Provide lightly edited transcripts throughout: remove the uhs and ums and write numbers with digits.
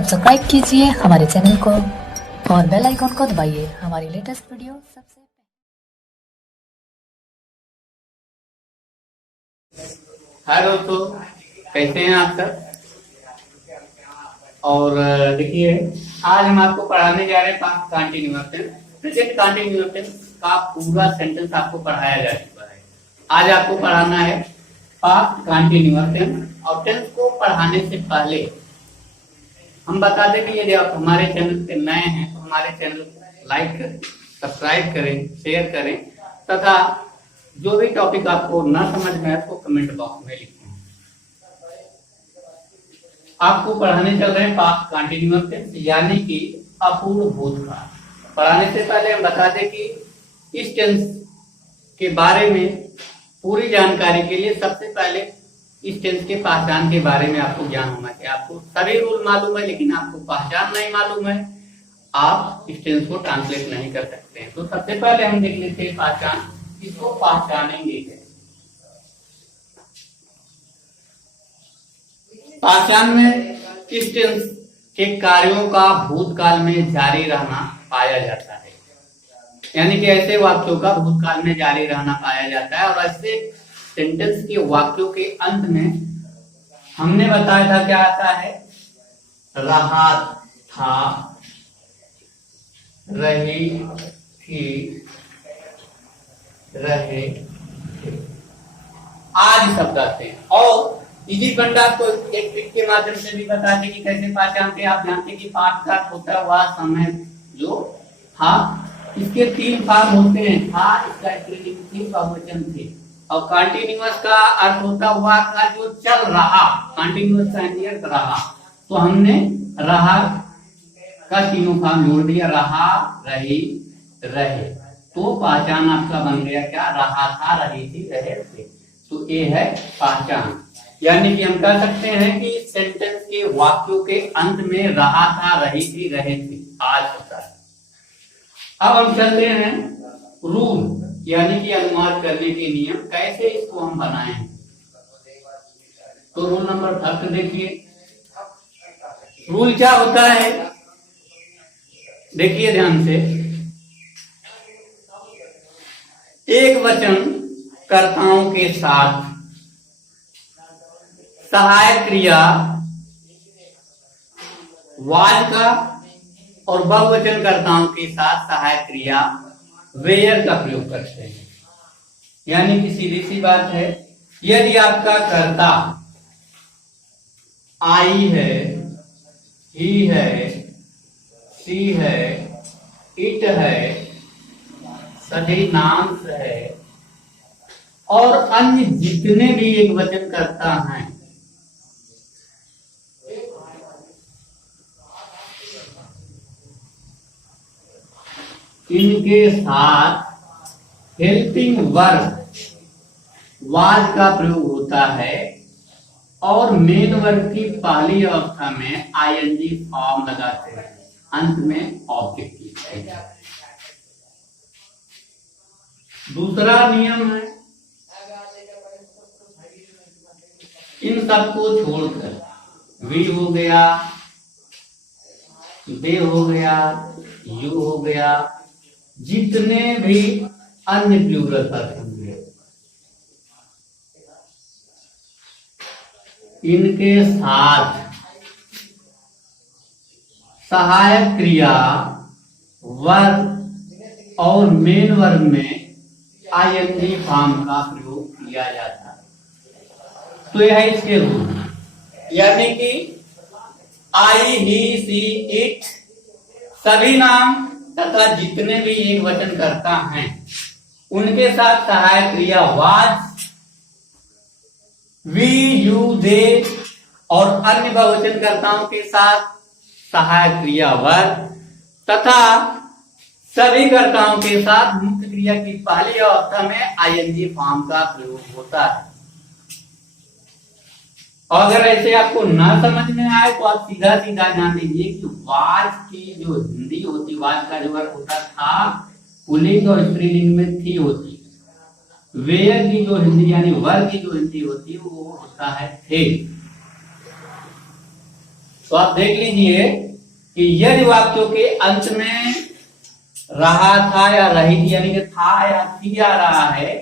Subscribe कीजिए हमारे channel को और बेल आइकॉन को दबाइए हमारी लेटेस्ट वीडियो सबसे। हाय दोस्तों, कैसे हैं आप सब। और देखिए, आज हम आपको पढ़ाने जा रहे हैं past continuous tense. Present continuous tense का पूरा सेंटेंस आपको पढ़ाया जा चुका है। आज आपको पढ़ाना है पास्ट कंटिन्यूअस टेंस। और टेंस को पढ़ाने से पहले हम बता दें कि यदि आप हमारे चैनल पे नए हैं तो हमारे चैनल को लाइक करें, सब्सक्राइब करें, शेयर करें तथा जो भी टॉपिक आपको ना समझ में आए तो कमेंट बॉक्स में लिखें। आपको पढ़ाने चल रहे हैं पास्ट कंटिन्यूअस टेंस यानी कि अपूर्ण भूतकाल। पढ़ाने से पहले हम बता दें कि इस टेंस के बारे में पूरी जानकारी के लिए सबसे पहले इस टेंस के पहचान के बारे में आपको ज्ञान होना चाहिए। आपको सभी रूल मालूम है लेकिन आपको पहचान नहीं मालूम है, आप इस टेंस को ट्रांसलेट नहीं कर सकते हैं। तो सबसे पहले हम देख लेते हैं पहचान, इसको पहचानेंगे कैसे। पहचान में इस टेंस के कार्यों का भूतकाल में जारी रहना पाया जाता है, यानी कि ऐसे वाक्यों का भूतकाल में जारी रहना पाया जाता है। और ऐसे सेंटेंस के वाक्यों के अंत में हमने बताया था क्या आता है, रहा था, रही थी, रहे थे, आज शब्द आते हैं। और इसी फंडा को एक ट्रिक के माध्यम से भी बताते कि कैसे पहचानते। आप जानते कि पाठघात होता हुआ समय जो था, इसके 3 भाग होते हैं। था इसका स्त्रीलिंग थी, बहुवचन थे। और कंटिन्यूअस का अर्थ होता हुआ का जो चल रहा, कंटिन्यूअस का अर्थ रहा। तो हमने रहा का तीनों भाग जोड़ दिया, रहा, रही, रहे। तो पहचान आपका बन गया क्या, रहा था, रही थी, रहे थे। तो ये है पहचान। यानी कि हम कह सकते हैं कि सेंटेंस के वाक्यों के अंत में रहा था, रही थी, रहे थे, आज होता है। अब हम चलते हैं रूल यानी कि अनुवाद करने के नियम, कैसे इसको हम बनाए। तो रूल नंबर 1 देखिए, रूल क्या होता है, देखिए ध्यान से। एक वचन कर्ताओं के साथ सहायक क्रिया वाज का और बहुवचन कर्ताओं के साथ सहायक क्रिया वेयर का प्रयोग करते हैं। यानी कि सीधी सी बात है, यदि आपका कर्ता आई है, ही है, सी है, इट है, सभी नाम है और अन्य जितने भी एक वचन कर्ता हैं, इनके साथ हेल्पिंग वर्ब वाज का प्रयोग होता है और मेन वर्ब की पहली अवस्था में आईएनजी फॉर्म लगाते हैं, अंत में ऑब्जेक्ट लिखते हैं। दूसरा नियम है, इन सबको छोड़कर वी हो गया, दे हो गया, यू हो गया, जितने भी अन्य प्लूरल पर्सन हैं, इनके साथ सहायक क्रिया वर्ब और मेन वर्ब में आईएनजी फॉर्म का प्रयोग किया जाता है। तो यह है इसके रूल, यानी कि आई, ही, सी, इट, सभी नाम तथा जितने भी एक वचन करता हैं उनके साथ सहायक क्रिया वाज, वी, यू, दे और अन्य बहुवचन कर्ताओं के साथ सहायक क्रिया वर्ब तथा सभी कर्ताओं के साथ मुख्य क्रिया की पहली अवस्था में आईएनजी फॉर्म का प्रयोग होता है। और अगर ऐसे आपको ना समझ में आए तो आप सीधा सीधा जान लीजिए कि वाज की जो हिंदी होती, वाज का जो वर्ग होता था पुल्लिंग और स्त्रीलिंग में थी होती, वेयर की जो हिंदी यानी वर्ग की जो हिंदी होती वो होता है थे। तो आप देख लीजिए कि यदि वाक्यों के अंत में रहा था या रही थी, यानी कि था या थी आ रहा है,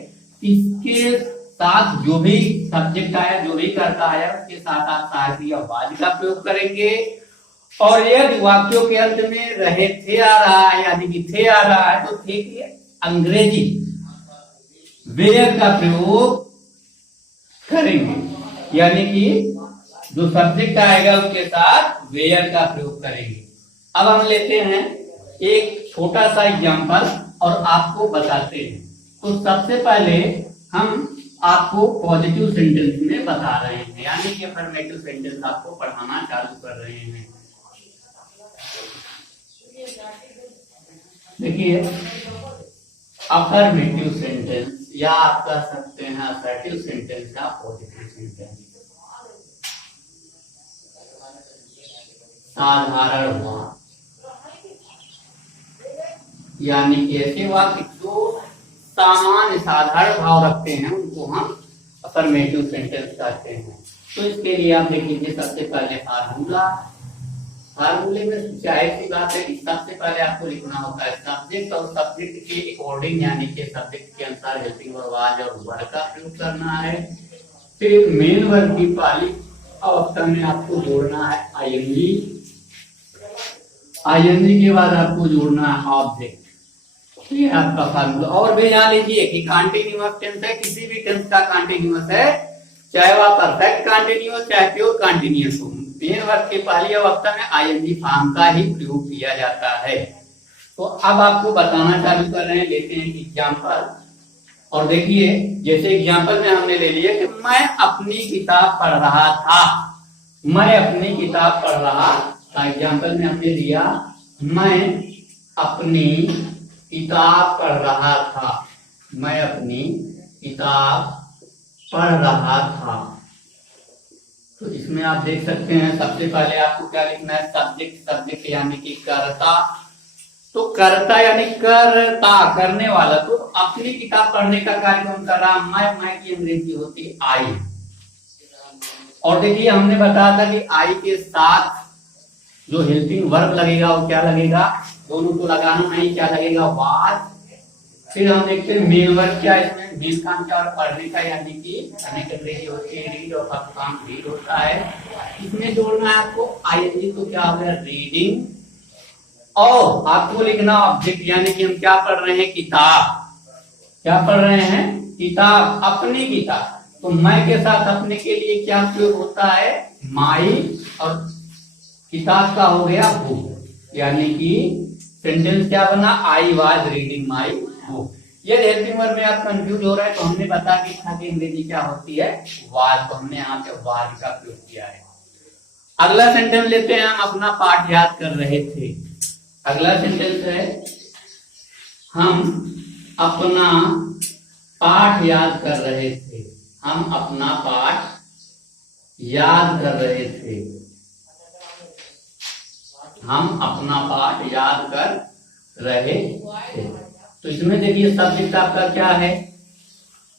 इसके साथ जो भी सब्जेक्ट आया, जो भी कर्ता आया, उसके साथ आप सहायक या वाज का प्रयोग करेंगे। और यदि वाक्यों के अंत में रहे थे आ रहा है, यानी कि थे आ रहा है, तो थे की अंग्रेजी वेयर का प्रयोग करेंगे, यानी कि जो सब्जेक्ट आएगा उसके साथ वेयर का प्रयोग करेंगे। अब हम लेते हैं एक छोटा सा एग्जांपल और आपको बताते हैं। तो सबसे पहले हम आपको पॉजिटिव सेंटेंस में बता रहे हैं, यानी कि अफर्मेटिव सेंटेंस आपको पढ़ाना चालू कर रहे हैं। देखिए, अफर्मेटिव सेंटेंस या आप कह सकते हैं असर्टिव सेंटेंस या पॉजिटिव सेंटेंस। साधारण वाक्य, यानी कि ऐसे वाक्य जो सामान्य साधारण भाव रखते हैं उनको हम अफर्मेटिव सेंटेंस कहते हैं। तो इसके लिए आप देख लीजिए, सबसे पहले फार्मूले में जाहिर सी बात है कि सबसे पहले आपको लिखना होता है सब्जेक्ट, और सब्जेक्ट के अकॉर्डिंग यानी कि सब्जेक्ट के अनुसार हेल्पिंग वर्ब वाज और वर का प्रयोग करना है। फिर मेन वर्ब की पहली अवस्था में आपको जोड़ना है आईएनजी, आईएनजी के बाद आपको जोड़ना है ऑब्जेक्ट। ये आपका फार्मूला। और भी जान लीजिए कि कॉन्टिन्यूअस टेंस है, किसी भी टेंस का कॉन्टिन्यूअस है, चाहे वह परफेक्ट कॉन्टिन्यूअस चाहे प्योर कॉन्टिन्यूअस हो, मेन वर्ब के पहली अवस्था में आईएनजी फॉर्म का ही प्रयोग किया जाता है। तो अब आपको बताना चालू कर रहे हैं, लेते हैं एग्जांपल। और देखिए, जैसे एग्जांपल में हमने ले लिया कि मैं अपनी किताब पढ़ रहा था, मैं अपनी किताब पढ़ रहा था। एग्जांपल में हमने दिया मैं अपनी किताब पढ़ रहा था, मैं अपनी किताब पढ़ रहा था। तो इसमें आप देख सकते हैं सबसे पहले आपको क्या लिखना है, सब्जेक्ट, सब्जेक्ट यानी कि कर्ता। तो कर्ता यानी करता, करने वाला। तो अपनी किताब पढ़ने का कार्य कौन कर रहा, मैं की अंग्रेजी होती आई। और देखिए, हमने बताया था कि आई के साथ जो हेल्पिंग वर्ब लगेगा वो क्या लगेगा, दोनों को लगाना नहीं, क्या लगेगा, वाज। फिर हम देखते हैं मेन वर्ब क्या है, इसमें मेन काम क्या है, पढ़ने का, यानी कि अंग्रेजी होती है रीड, और फर्स्ट काम रीड होता है। इसमें जोड़ना है आपको आईएनजी, तो क्या हो गया, रीडिंग। और आपको लिखना ऑब्जेक्ट, यानी कि हम क्या पढ़ रहे हैं, किताब। क्या पढ़ रहे हैं, किताब, अपनी किताब। तो मैं के साथ अपने के लिए क्या प्रयोग होता है, माई, और किताब का हो गया बुक, यानी कि सेंटेंस क्या बना, I was reading my book. ये हेल्पिंग वर्ब में आप कंफ्यूज हो रहे हैं, तो हमने बता कि अंग्रेजी क्या होती है, वाज। तो हमने यहाँ पे वाज का प्रयोग किया है। अगला सेंटेंस लेते हैं, हम अपना पाठ याद कर रहे थे। अगला सेंटेंस है हम अपना पाठ याद कर रहे थे, हम अपना पाठ याद कर रहे थे, हम अपना पाठ याद कर रहे थे। तो इसमें देखिए सब्जेक्ट आपका क्या है,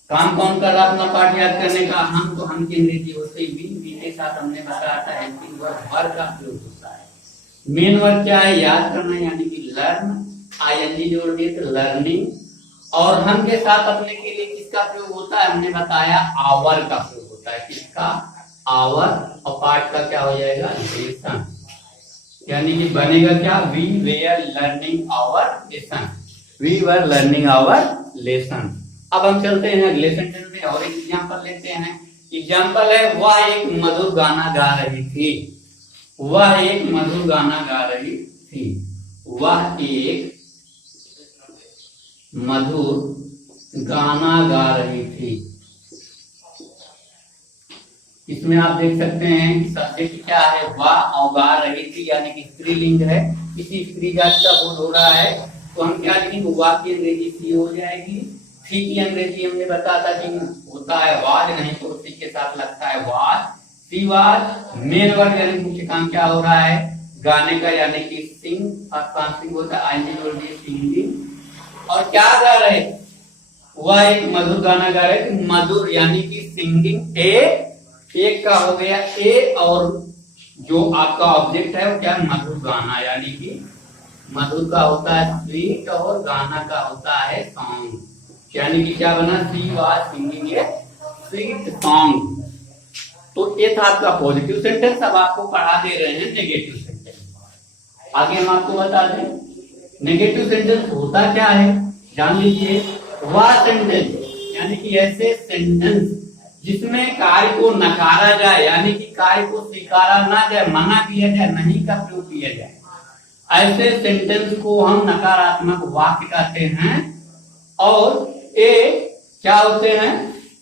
काम कौन कर रहा अपना पाठ याद करने का, हम। तो हम की अंग्रेजी होती है वी के साथ हमने बताया था हेल्पिंग वर्ब वर का प्रयोग होता है। मेन वर्ब क्या है, याद करना, यानी कि लर्न, आईएनजी जोड़ दिए तो लर्निंग। और हम के साथ अपने के लिए किसका प्रयोग होता है, हमने बताया आवर का प्रयोग होता है। किसका, आवर। और पाठ का क्या हो जाएगा, लेसन, यानी कि बनेगा क्या, we were learning our lesson, we were learning our lesson. अब हम चलते हैं अगले सेंटेंस में और एक एग्जांपल लेते हैं। एग्जांपल है वह एक मधुर गाना गा रही थी, वह एक मधुर गाना गा रही थी, वह एक मधुर गाना गा रही थी। इसमें आप देख सकते हैं कि सब्जेक्ट क्या है, वह, और गा रही थी यानी कि स्त्रीलिंग है, किसी स्त्री जाति का बोध हो रहा है। तो हम क्या लिखेंगे, वाह की अंग्रेजी सी हो जाएगी, थी की अंग्रेजी हमने बताया था कि होता है वाज, नहीं तो उसी के साथ लगता है was, she was. Main verb यानी मुख्य काम क्या हो रहा है, गाने का, यानी कि सिंग, सिंग होता है, आईएनजी जोड़ दिए, सिंगिंग। और क्या गा रहे, वह एक मधुर गाना गा रहे थे, मधुर यानी कि सिंगिंग, एक का हो गया ए और जो आपका ऑब्जेक्ट है वो क्या है? मधुर गाना, यानी कि मधुर का होता है स्वीट और गाना का होता है सॉन्ग, यानी कि क्या बना? She was singing A sweet song. तो ये था आपका पॉजिटिव सेंटेंस। अब आपको पढ़ा दे रहे हैं नेगेटिव सेंटेंस। आगे हम आपको बता दें नेगेटिव सेंटेंस होता क्या है, जान लीजिए। वह सेंटेंस यानी कि ऐसे सेंटेंस जिसमें कार्य को नकारा जाए, यानी कि कार्य को स्वीकारा ना जाए, मना किया जाए, नहीं का प्रयोग किया जाए, ऐसे सेंटेंस को हम नकारात्मक वाक्य कहते हैं। और ये क्या होते हैं?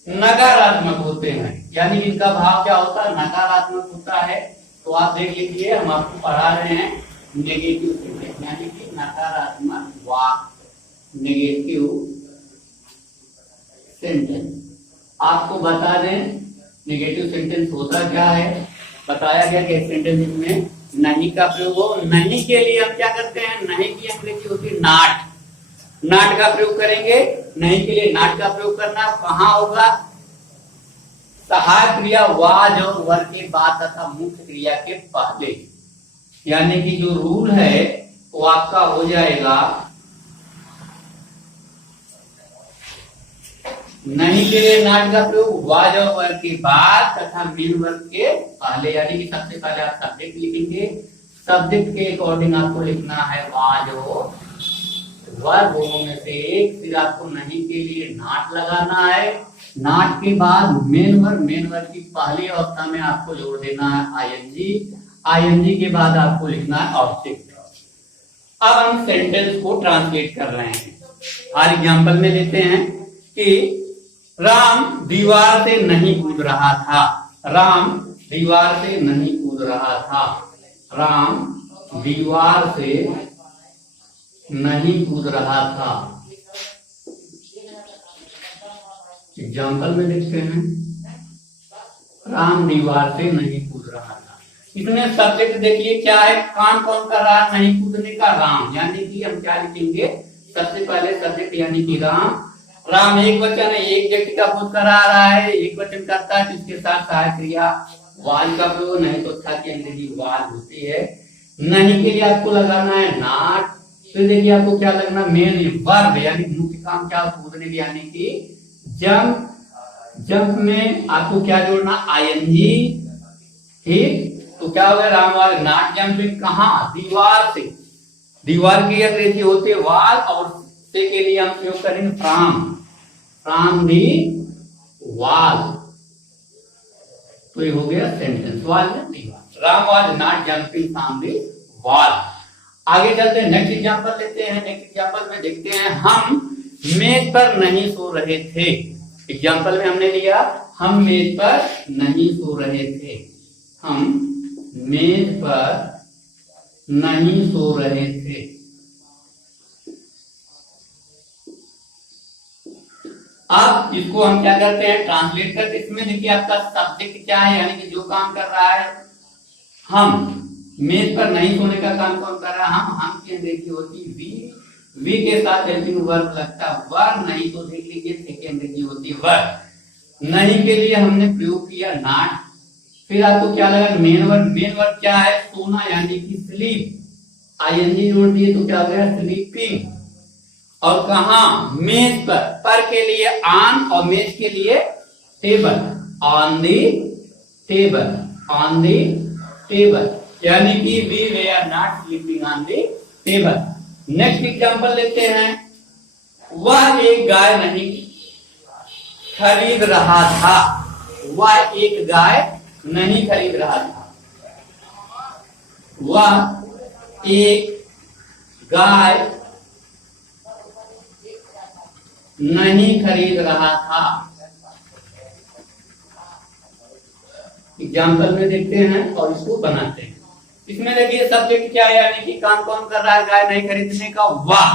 नकारात्मक होते हैं, यानी इनका भाव क्या होता है? नकारात्मक होता है। तो आप देख लीजिए, हम आपको पढ़ा रहे हैं नेगेटिव सेंटेंस, यानी कि नकारात्मक वाक्य, नेगेटिव सेंटेंस। आपको बता दें नेगेटिव सेंटेंस होता क्या है। बताया गया कि सेंटेंस में नहीं का प्रयोग हो। नहीं के लिए हम क्या करते हैं? नहीं की अंग्रेजी होती है नॉट, नॉट का प्रयोग करेंगे। नहीं के लिए नॉट का प्रयोग करना कहाँ होगा? सहायक क्रिया वाज और वर के बाद तथा मुख्य क्रिया के पहले, यानी कि जो रूल है वो आपका हो जाएगा नहीं के लिए नॉट का प्रयोग वाज और वर के बाद तथा मेन वर्ग के पहले, यानी कि सबसे पहले आप सब्जेक्ट लिखेंगे। सब्जेक्ट के अकॉर्डिंग आपको लिखना है वाज और वर दोनों में से एक। फिर आपको नहीं के लिए नॉट लगाना है। नॉट के बाद मेन वर्ग, मेन वर्ग की पहली अवस्था में आपको जोड़ देना है आईएनजी। आईएनजी के बाद आपको लिखना है ऑब्जेक्ट। अब हम सेंटेंस को ट्रांसलेट कर रहे हैं। हर एग्जांपल में लेते हैं कि राम दीवार से नहीं कूद रहा था। राम दीवार से नहीं कूद रहा था। राम दीवार से नहीं कूद रहा था। एग्जाम्पल में देखते हैं, राम दीवार से नहीं कूद रहा था। इसमें सब्जेक्ट देखिए क्या है? कौन कौन कर रहा है नहीं कूदने का? राम, यानी कि हम क्या लिखेंगे? सबसे पहले सब्जेक्ट यानी कि राम। राम एक वचन है, एक व्यक्ति का बोध करा रहा है, एक वचन करता है, तो इसके साथ सहायक क्रिया वाज का प्रयोग, नहीं तो था की अंग्रेजी वाज होती है। नहीं के लिए आपको लगाना है नॉट। फिर देखिए आपको क्या लगना? मेन वर्ब, यानी मुख्य काम क्या? कूदने की, यानी कि जंप। जंप में आपको क्या जोड़ना? आईएनजी। ठीक, तो क्या हो गया? राम वाज नॉट जंपिंग कहां? दीवार से। दीवार की अंग्रेजी होती है वॉल, और से के लिए हम प्रयोग करेंगे फ्रॉम दी वॉल। तो ये हो गया सेंटेंस। वॉल दीवार। Ram was not jumping from the wall. आगे चलते हैं, नेक्स्ट एग्जांपल लेते हैं। नेक्स्ट एग्जांपल में देखते हैं, हम मेज पर नहीं सो रहे थे। एग्जांपल में हमने लिया हम मेज पर नहीं सो रहे थे। हम मेज पर नहीं सो रहे थे। अब इसको हम क्या करते हैं? ट्रांसलेट करते। इसमें देखिए आपका सब्जेक्ट क्या है, यानी कि जो काम कर रहा है हम। मेज पर नहीं सोने का काम कौन कर रहा है? हम की अंग्रेजी होती वी। वी के साथ हेल्पिंग वर्ब लगता है वर। नहीं तो देख लीजिए थे की अंग्रेजी होती वर। नहीं के लिए हमने प्रयोग किया नॉट। फिर आपको क्या लगा? Main verb. मेन वर्ब क्या है? सोना, यानी कि स्लीप। आईएनजी जोड़ दिए तो क्या हो गया? स्लीपिंग। और कहा? मेज पर के लिए ऑन और मेज के लिए table. On the table, on the table, यानी कि we were not sleeping on the table. Next example लेते हैं, वह एक गाय नहीं खरीद रहा था। वह एक गाय नहीं खरीद रहा था। वह एक गाय नहीं खरीद रहा था। एग्जाम्पल में देखते हैं और इसको बनाते हैं। इसमें देखिए सब्जेक्ट क्या है, यानी कि काम कौन कर रहा है? गाय नहीं खरीदने का वाह।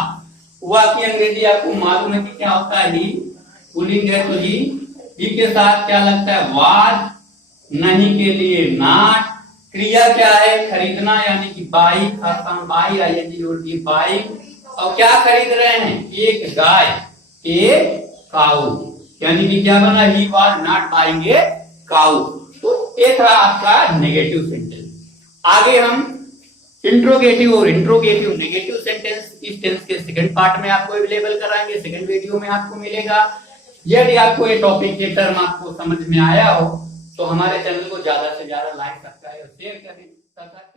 वाह की अंग्रेजी आपको मालूम है कि क्या होता है? ही। पुलिंग है तो ही के साथ क्या लगता है? वाज। नहीं के लिए नॉट। क्रिया क्या है? खरीदना, यानी कि बाई। बाई आईएनजी जोड़ दी बाई। और क्या खरीद रहे हैं? एक गाय, एक काऊ, यानी कि क्या बना? He was not buying a cow. तो ये था आपका नेगेटिव सेंटेंस। आगे हम इंट्रोगेटिव और इंट्रोगेटिव नेगेटिव सेंटेंस इस टेंस के सेकंड पार्ट में आपको अवेलेबल कराएंगे, सेकंड वीडियो में आपको मिलेगा। यदि आपको ये टॉपिक ये टर्म आपको समझ में आया हो तो हमारे चैनल को ज्यादा से ज्यादा लाइक, सब्सक्राइब और शेयर करें तथा